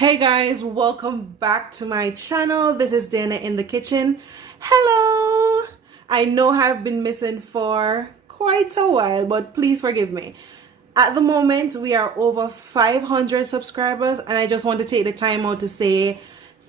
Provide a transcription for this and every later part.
Hey guys, welcome back to my channel. This is Dana in the kitchen. Hello! I know I've been missing for quite a while, but please forgive me. At the moment, we are over 500 subscribers, and I just want to take the time out to say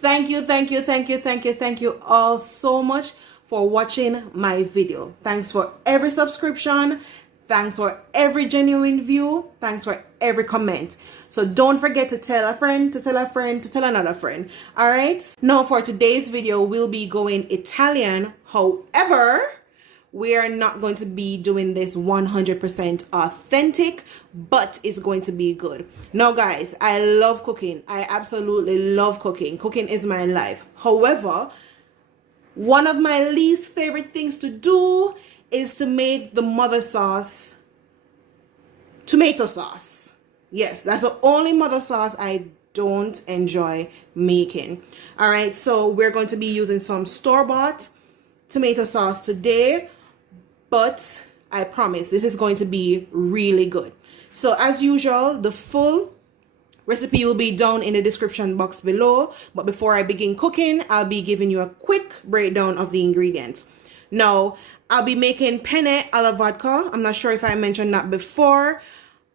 thank you all so much for watching my video. Thanks for every subscription. Thanks for every genuine view. Thanks for every comment. So don't forget to tell a friend, to tell a friend, to tell another friend. Alright? Now for today's video, we'll be going Italian. However, we are not going to be doing this 100% authentic, but it's going to be good. Now guys, I love cooking. I absolutely love cooking. Cooking is my life. However, one of my least favorite things to do is to make the mother sauce tomato sauce. Yes, that's the only mother sauce I don't enjoy making. All right, so we're going to be using some store-bought tomato sauce today, but I promise this is going to be really good. So as usual, the full recipe will be down in the description box below, but before I begin cooking, I'll be giving you a quick breakdown of the ingredients. Now, I'll be making penne alla vodka. I'm not sure if I mentioned that before,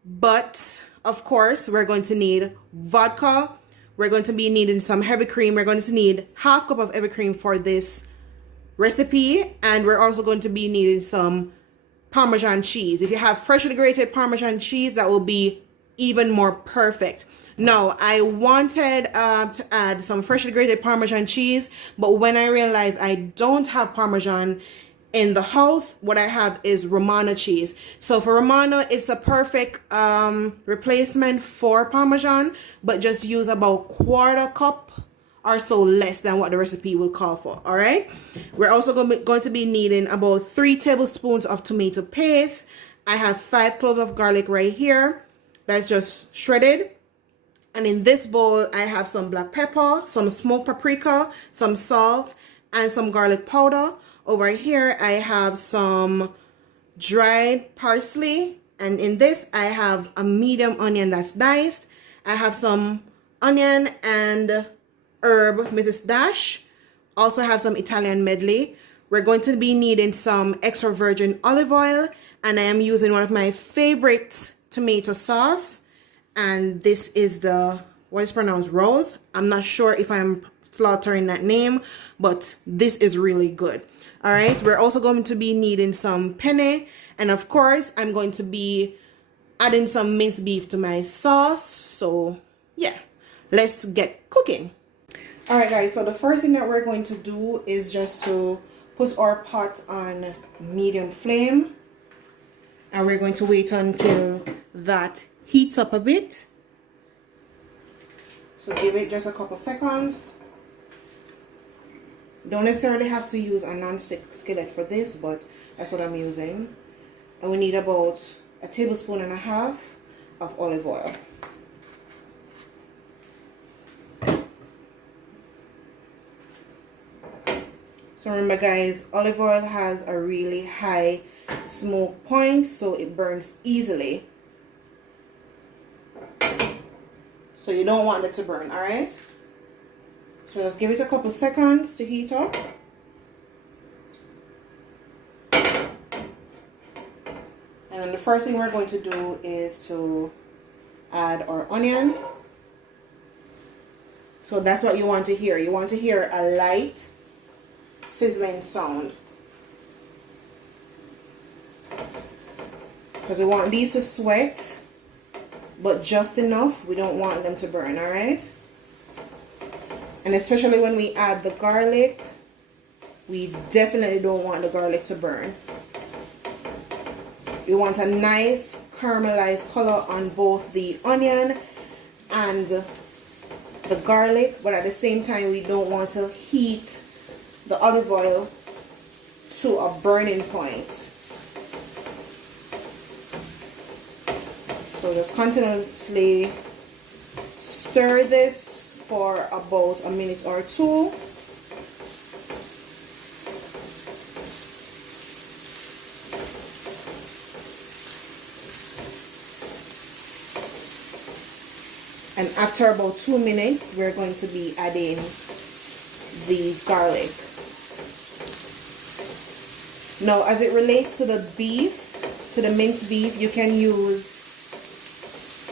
but of course, we're going to need vodka. We're going to be needing some heavy cream. We're going to need half cup of heavy cream for this recipe, and we're also going to be needing some Parmesan cheese. If you have freshly grated Parmesan cheese, that will be even more perfect. Now, I wanted to add some freshly grated Parmesan cheese, but when I realized I don't have Parmesan in the house, what I have is Romano cheese. So for Romano, it's a perfect replacement for Parmesan, but just use about quarter cup or so less than what the recipe will call for. All right. We're also going to be needing about 3 tablespoons of tomato paste. I have 5 cloves of garlic right here. That's just shredded. And in this bowl, I have some black pepper, some smoked paprika, some salt, and some garlic powder. Over here, I have some dried parsley. And in this, I have a medium onion that's diced. I have some onion and herb, Mrs. Dash. Also have some Italian medley. We're going to be needing some extra virgin olive oil. And I am using one of my favorite tomato sauce. And this is the, what is pronounced, rose. I'm not sure if I'm slaughtering that name, but this is really good. All right, we're also going to be needing some penne, and of course I'm going to be adding some minced beef to my sauce. So yeah, let's get cooking. All right guys, so the first thing that we're going to do is just to put our pot on medium flame, and we're going to wait until that heats up a bit. So give it just a couple seconds. Don't necessarily have to use a non-stick skillet for this, but that's what I'm using. And we need about 1.5 tablespoons of olive oil. So remember guys, olive oil has a really high smoke point, so it burns easily. So you don't want it to burn, all right? So just give it a couple seconds to heat up. And then the first thing we're going to do is to add our onion. So that's what you want to hear. You want to hear a light sizzling sound, because we want these to sweat, but just enough. We don't want them to burn, all right? And especially when we add the garlic, we definitely don't want the garlic to burn. You want a nice caramelized color on both the onion and the garlic, but at the same time, we don't want to heat the olive oil to a burning point. So just continuously stir this for about a minute or two. And after about 2 minutes, we're going to be adding the garlic. Now, as it relates to the beef, to the minced beef, you can use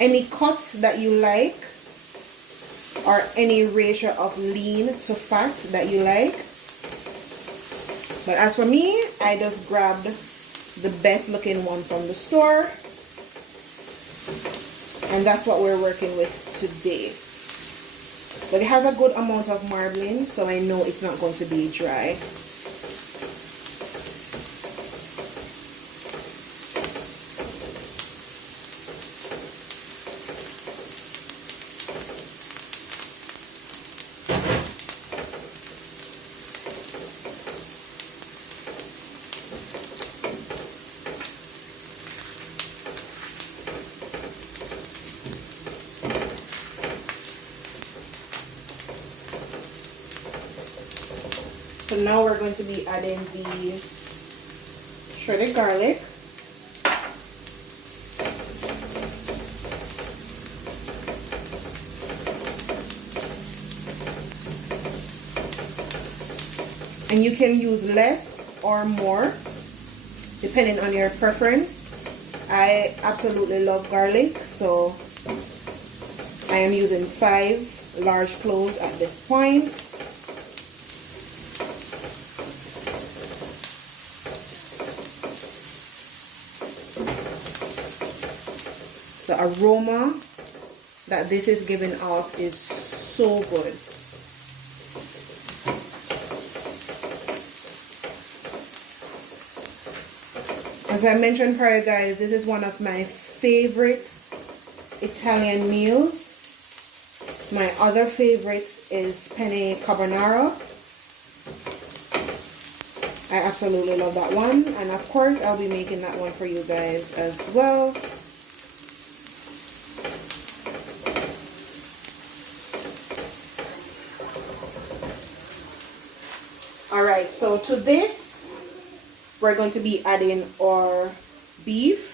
any cut that you like or any ratio of lean to fat that you like. But as for me, I just grabbed the best looking one from the store. And that's what we're working with today. But it has a good amount of marbling, so I know it's not going to be dry. So now we're going to be adding the shredded garlic. And you can use less or more depending on your preference. I absolutely love garlic, so I am using 5 large cloves at this point. The aroma that this is giving off is so good. As I mentioned prior, guys, this is one of my favorite Italian meals. My other favorite is penne carbonara. I absolutely love that one, and of course I'll be making that one for you guys as well. Alright, so to this, we're going to be adding our beef.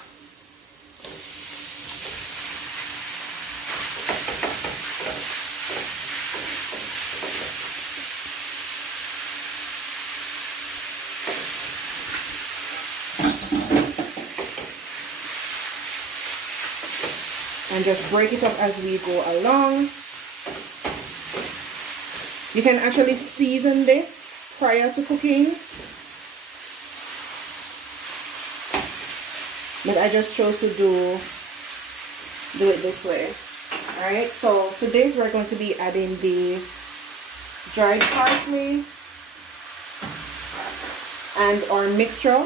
And just break it up as we go along. You can actually season this prior to cooking, but I just chose to do it this way. Alright, so to this we're going to be adding the dried parsley and our mixture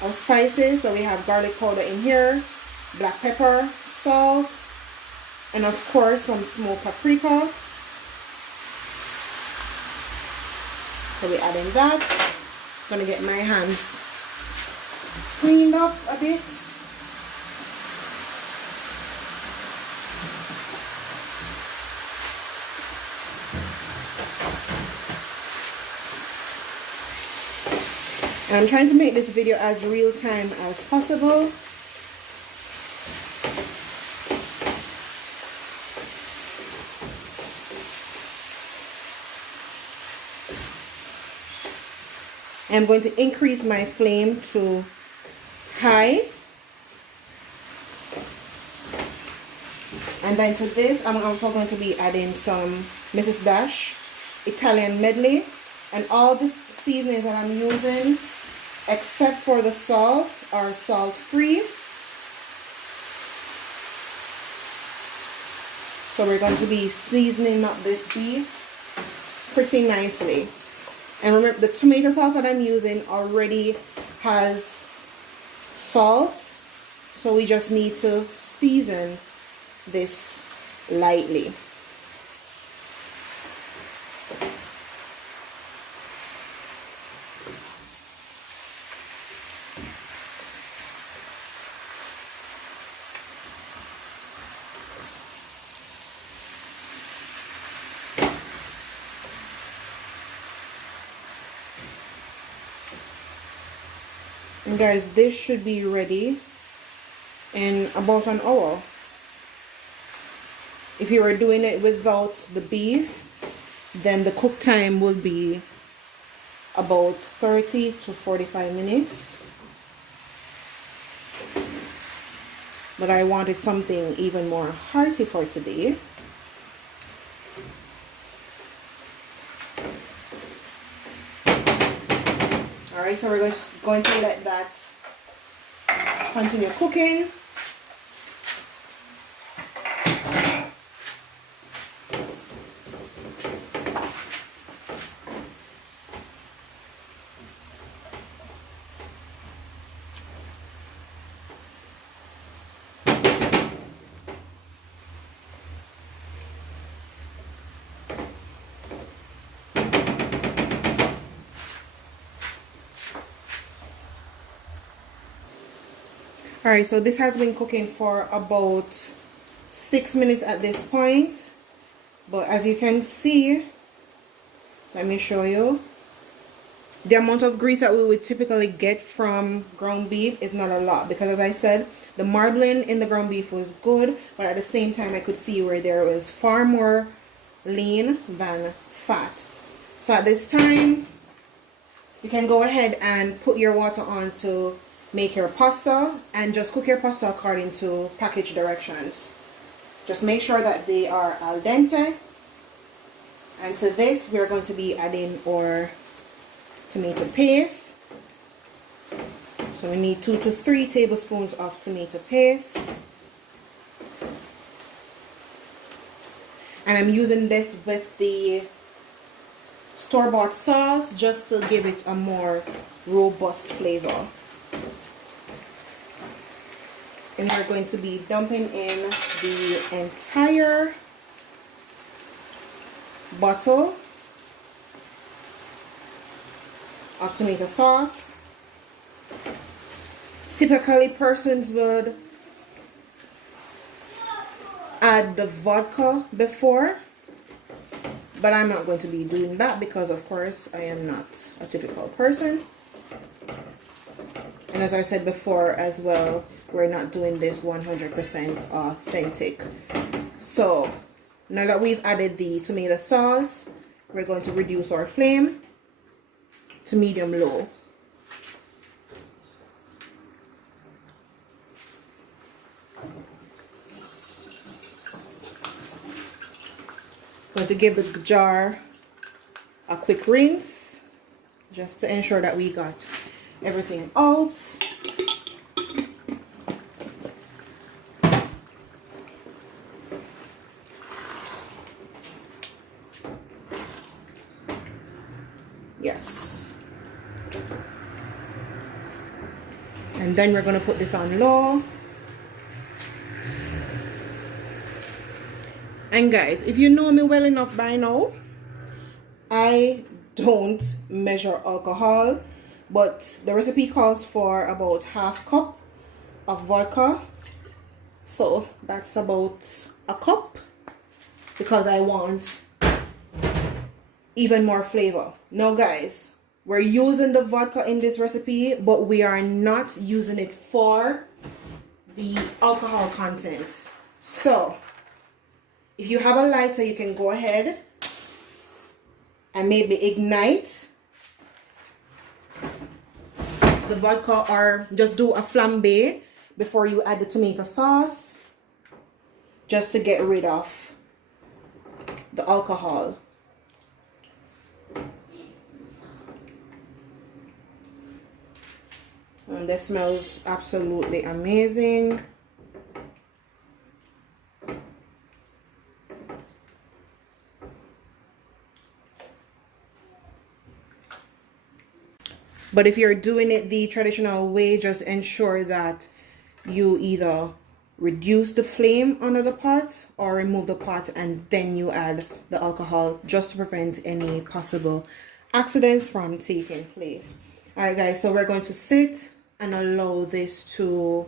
of spices. So we have garlic powder in here, black pepper, salt, and of course some smoked paprika. So we're adding that. I'm gonna get my hands cleaned up a bit. And I'm trying to make this video as real time as possible. I'm going to increase my flame to high. And then to this, I'm also going to be adding some Mrs. Dash Italian Medley. And all the seasonings that I'm using, except for the salt, are salt-free. So we're going to be seasoning up this beef pretty nicely. And remember, the tomato sauce that I'm using already has salt, so we just need to season this lightly. And guys, this should be ready in about an hour. If you were doing it without the beef, then the cook time will be about 30 to 45 minutes. But I wanted something even more hearty for today. Alright, so we're just going to let that continue cooking. Alright, so this has been cooking for about 6 minutes at this point. But as you can see, let me show you. The amount of grease that we would typically get from ground beef is not a lot. Because as I said, the marbling in the ground beef was good. But at the same time, I could see where there was far more lean than fat. So at this time, you can go ahead and put your water on to make your pasta, and just cook your pasta according to package directions. Just make sure that they are al dente. And to this, we are going to be adding our tomato paste. So we need 2 to 3 tablespoons of tomato paste. And I'm using this with the store-bought sauce just to give it a more robust flavor. And we're going to be dumping in the entire bottle of tomato sauce. Typically, persons would add the vodka before, but I'm not going to be doing that because, of course, I am not a typical person. And as I said before as well, we're not doing this 100% authentic. So now that we've added the tomato sauce, we're going to reduce our flame to medium-low. Going to give the jar a quick rinse just to ensure that we got everything out. Yes. And then we're going to put this on low. And guys, if you know me well enough by now, I don't measure alcohol, but the recipe calls for about ½ cup of vodka. So that's about a cup because I want even more flavor. Now guys, we're using the vodka in this recipe, but we are not using it for the alcohol content. So if you have a lighter, you can go ahead and maybe ignite the vodka, or just do a flambe before you add the tomato sauce, just to get rid of the alcohol. And this smells absolutely amazing. But if you're doing it the traditional way, just ensure that you either reduce the flame under the pot or remove the pot and then you add the alcohol, just to prevent any possible accidents from taking place. Alright guys, so we're going to sit and allow this to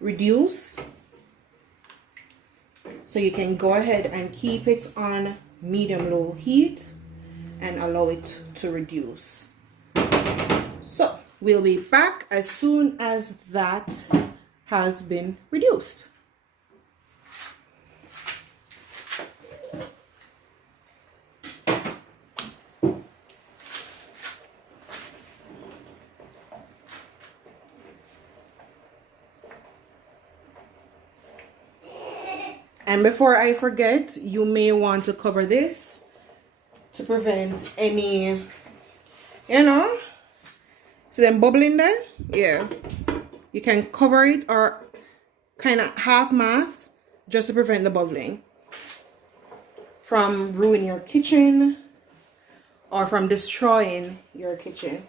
reduce. So you can go ahead and keep it on medium-low heat and allow it to reduce. So we'll be back as soon as that has been reduced. And before I forget, you may want to cover this to prevent any, you know, see them bubbling there? Yeah. You can cover it or kind of half mask just to prevent the bubbling from ruining your kitchen or from destroying your kitchen.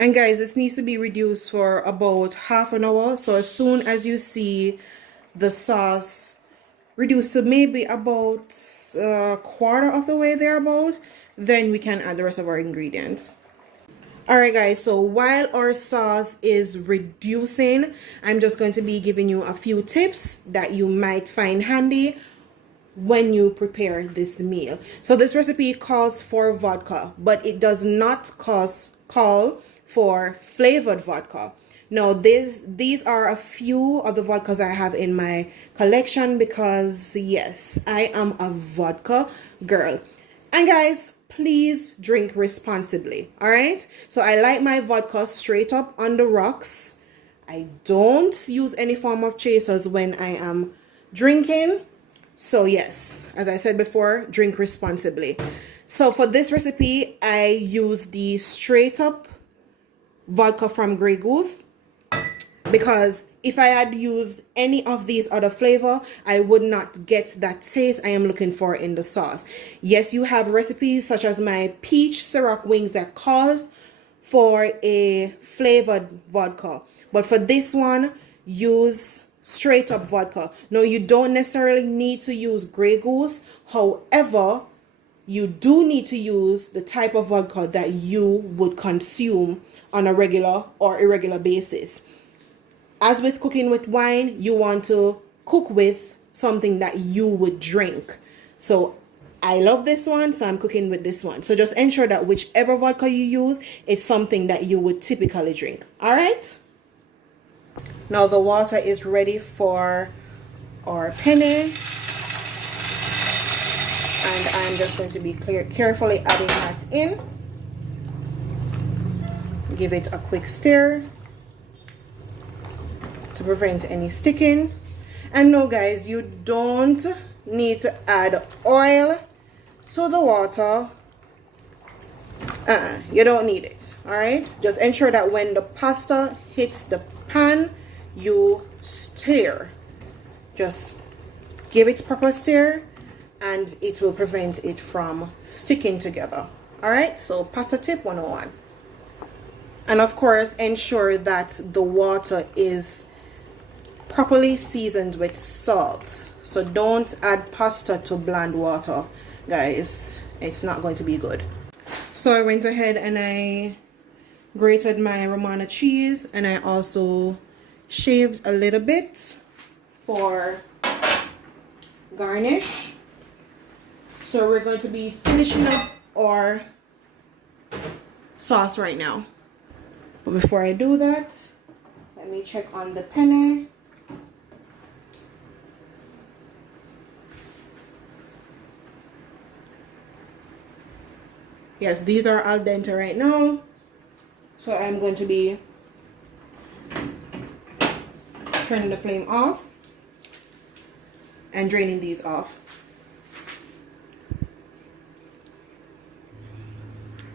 And guys, this needs to be reduced for about half an hour. So as soon as you see the sauce reduced to maybe about a quarter of the way thereabout, then we can add the rest of our ingredients. Alright guys, so while our sauce is reducing, I'm just going to be giving you a few tips that you might find handy when you prepare this meal. So this recipe calls for vodka, but it does not call for flavored vodka. Now these are a few of the vodkas I have in my collection because yes, I am a vodka girl. And guys, please drink responsibly. All right, so I like my vodka straight up on the rocks. I don't use any form of chasers when I am drinking. So yes, as I said before, drink responsibly. So for this recipe, I use the straight up vodka from Grey Goose, because if I had used any of these other flavor, I would not get that taste I am looking for in the sauce. Yes, you have recipes such as my peach Ciroc wings that call for a flavored vodka, but for this one, use straight up vodka. Now, you don't necessarily need to use Grey Goose. However, you do need to use the type of vodka that you would consume on a regular or irregular basis. As with cooking with wine, you want to cook with something that you would drink. So I love this one, so I'm cooking with this one. So just ensure that whichever vodka you use is something that you would typically drink. All right? Now the water is ready for our penne. And I'm just going to be carefully adding that in. Give it a quick stir to prevent any sticking. And no guys, you don't need to add oil to the water. You don't need it. All right, just ensure that when the pasta hits the pan, you stir. Just give it proper stir and it will prevent it from sticking together. All right, so pasta tip 101. And of course, ensure that the water is properly seasoned with salt. So don't add pasta to bland water, guys. It's not going to be good. So I went ahead and I grated my Romano cheese, and I also shaved a little bit for garnish. So we're going to be finishing up our sauce right now. But before I do that, let me check on the penne. Yes, these are al dente right now. So I'm going to be turning the flame off and draining these off.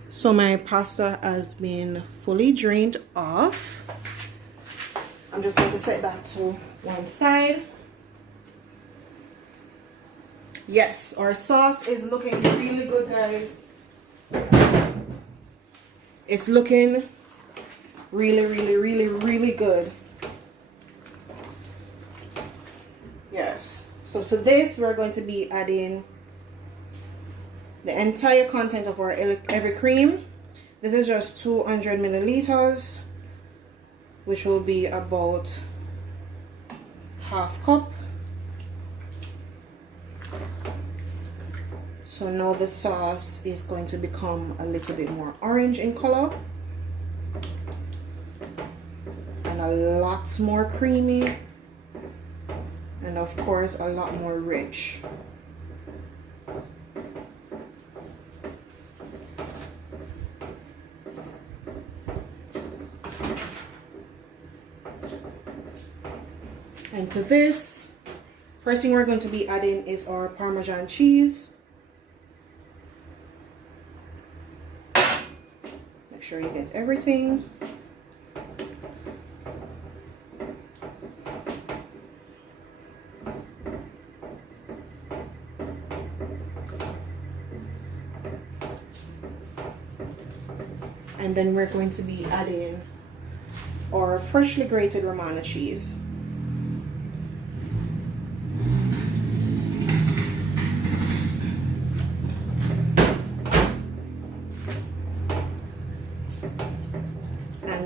So my pasta has been fully drained off. I'm just going to set that to one side. Yes, our sauce is looking really good, guys. It's looking really good. Yes. So to this, we're going to be adding the entire content of our heavy cream. This is just 200 milliliters, which will be about half cup. So now the sauce is going to become a little bit more orange in color and a lot more creamy, and of course a lot more rich. And to this, first thing we're going to be adding is our Parmesan cheese. Make sure you get everything. And then we're going to be adding our freshly grated Romano cheese.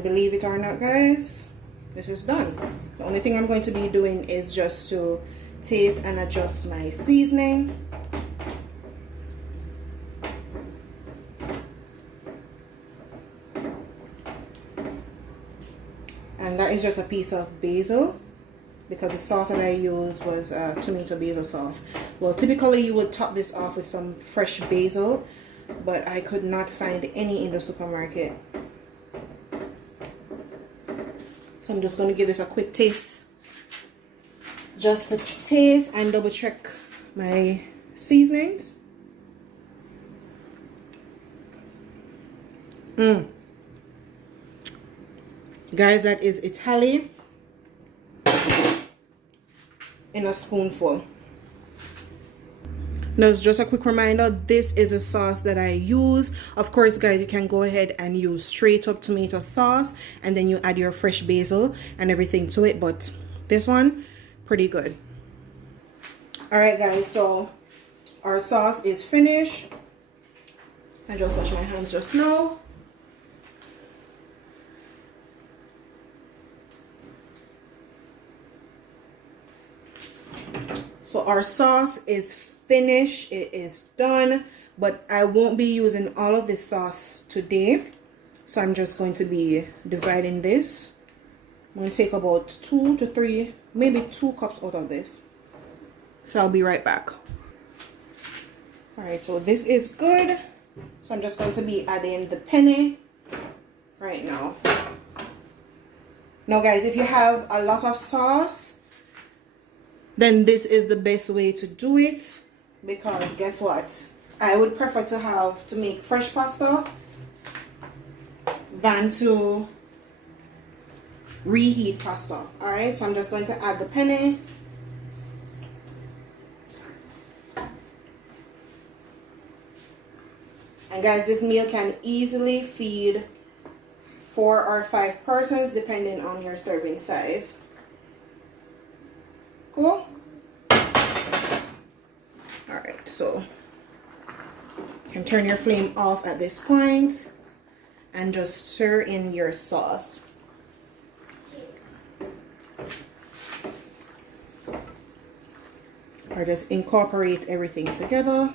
Believe it or not, guys, this is done. The only thing I'm going to be doing is just to taste and adjust my seasoning. And that is just a piece of basil, because the sauce that I used was tomato basil sauce. Well, typically you would top this off with some fresh basil, but I could not find any in the supermarket. So I'm just going to give this a quick taste, just to taste and double check my seasonings. Guys, that is Italy in a spoonful. Now, just a quick reminder, this is a sauce that I use. Of course, guys, you can go ahead and use straight up tomato sauce, and then you add your fresh basil and everything to it, but this one, pretty good. All right, guys, so our sauce is finished. I just washed my hands just now. So our sauce is finished, it is done, but I won't be using all of this sauce today, so I'm just going to be dividing this. I'm going to take about 2 to 3, maybe 2 cups out of this, so I'll be right back. All right, so this is good, so I'm just going to be adding the penne right now. Now, guys, if you have a lot of sauce, then this is the best way to do it, because guess what, I would prefer to make fresh pasta than to reheat pasta. All right, so I'm just going to add the penne. And guys, this meal can easily feed 4 or 5 persons depending on your serving size. Cool. All right, so you can turn your flame off at this point and just stir in your sauce. Or just incorporate everything together.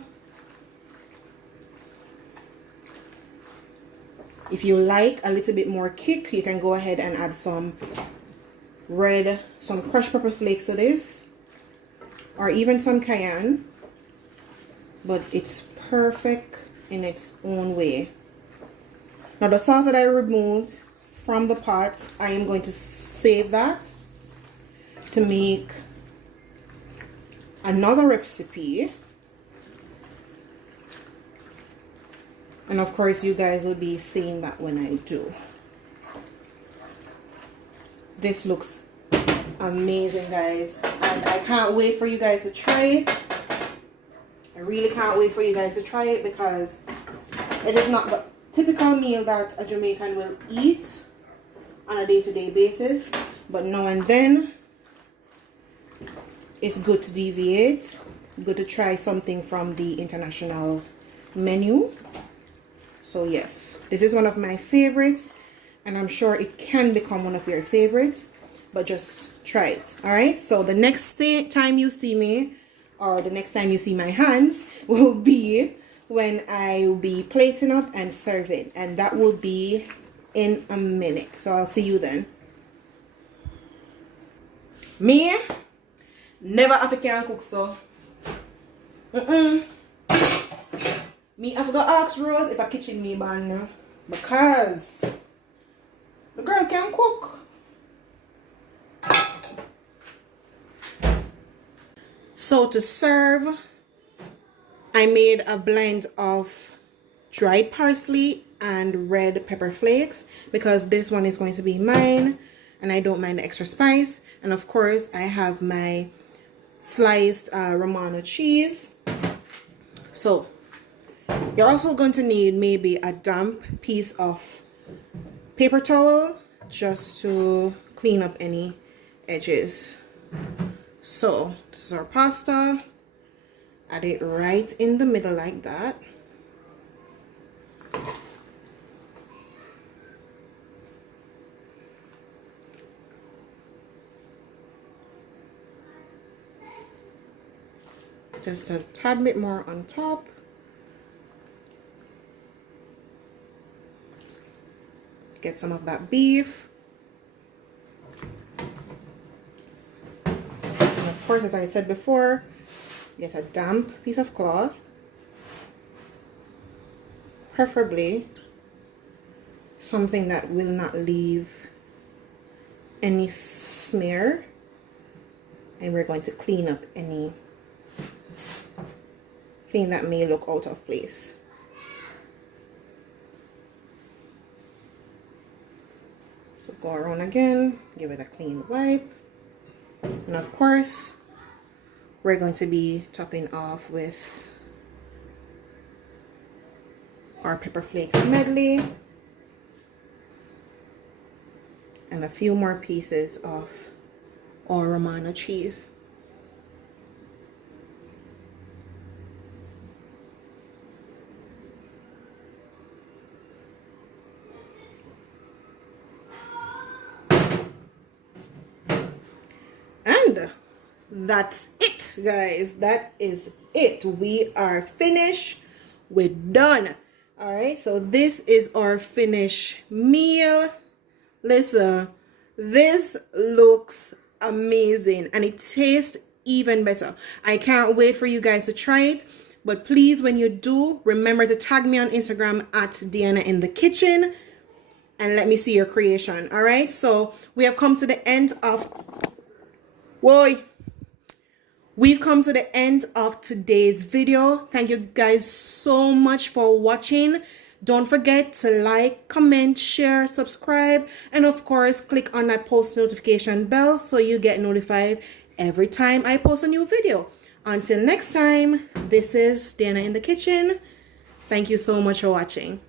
If you like a little bit more kick, you can go ahead and add some crushed pepper flakes to this, or even some cayenne, but it's perfect in its own way. Now, the sauce that I removed from the pot, I am going to save that to make another recipe. And of course, you guys will be seeing that when I do. This looks amazing, guys, and I can't wait for you guys to try it. I really can't wait for you guys to try it, because it is not the typical meal that a Jamaican will eat on a day-to-day basis, but now and then it's good to deviate, good to try something from the international menu. So yes, this is one of my favorites, and I'm sure it can become one of your favorites, but just try it. All right, so the next time you see me, or the next time you see my hands, will be when I will be plating up and serving, and that will be in a minute. So I'll see you then. Me never African cook, so me have to ask Rose if a kitchen me ban now, because the girl can cook. So to serve, I made a blend of dried parsley and red pepper flakes, because this one is going to be mine and I don't mind the extra spice. And of course I have my sliced Romano cheese. So you're also going to need maybe a damp piece of paper towel just to clean up any edges. So this is our pasta. Add it right in the middle like that. Just a tad bit more on top. Get some of that beef. And of course, as I said before, get a damp piece of cloth, preferably something that will not leave any smear, and we're going to clean up anything that may look out of place. So go around again, give it a clean wipe, and of course we're going to be topping off with our pepper flakes medley and a few more pieces of our Romano cheese. And that's it, guys. That is it. We are finished. We're done. All right, so this is our finished meal. Listen, this looks amazing and it tastes even better. I can't wait for you guys to try it. But please, when you do, remember to tag me on Instagram at Diana in the kitchen and let me see your creation. All right, so we have come to the end of We've come to the end of today's video. Thank you guys so much for watching. Don't forget to like, comment, share, subscribe, and of course, click on that post notification bell so you get notified every time I post a new video. Until next time, this is Diana in the kitchen. Thank you so much for watching.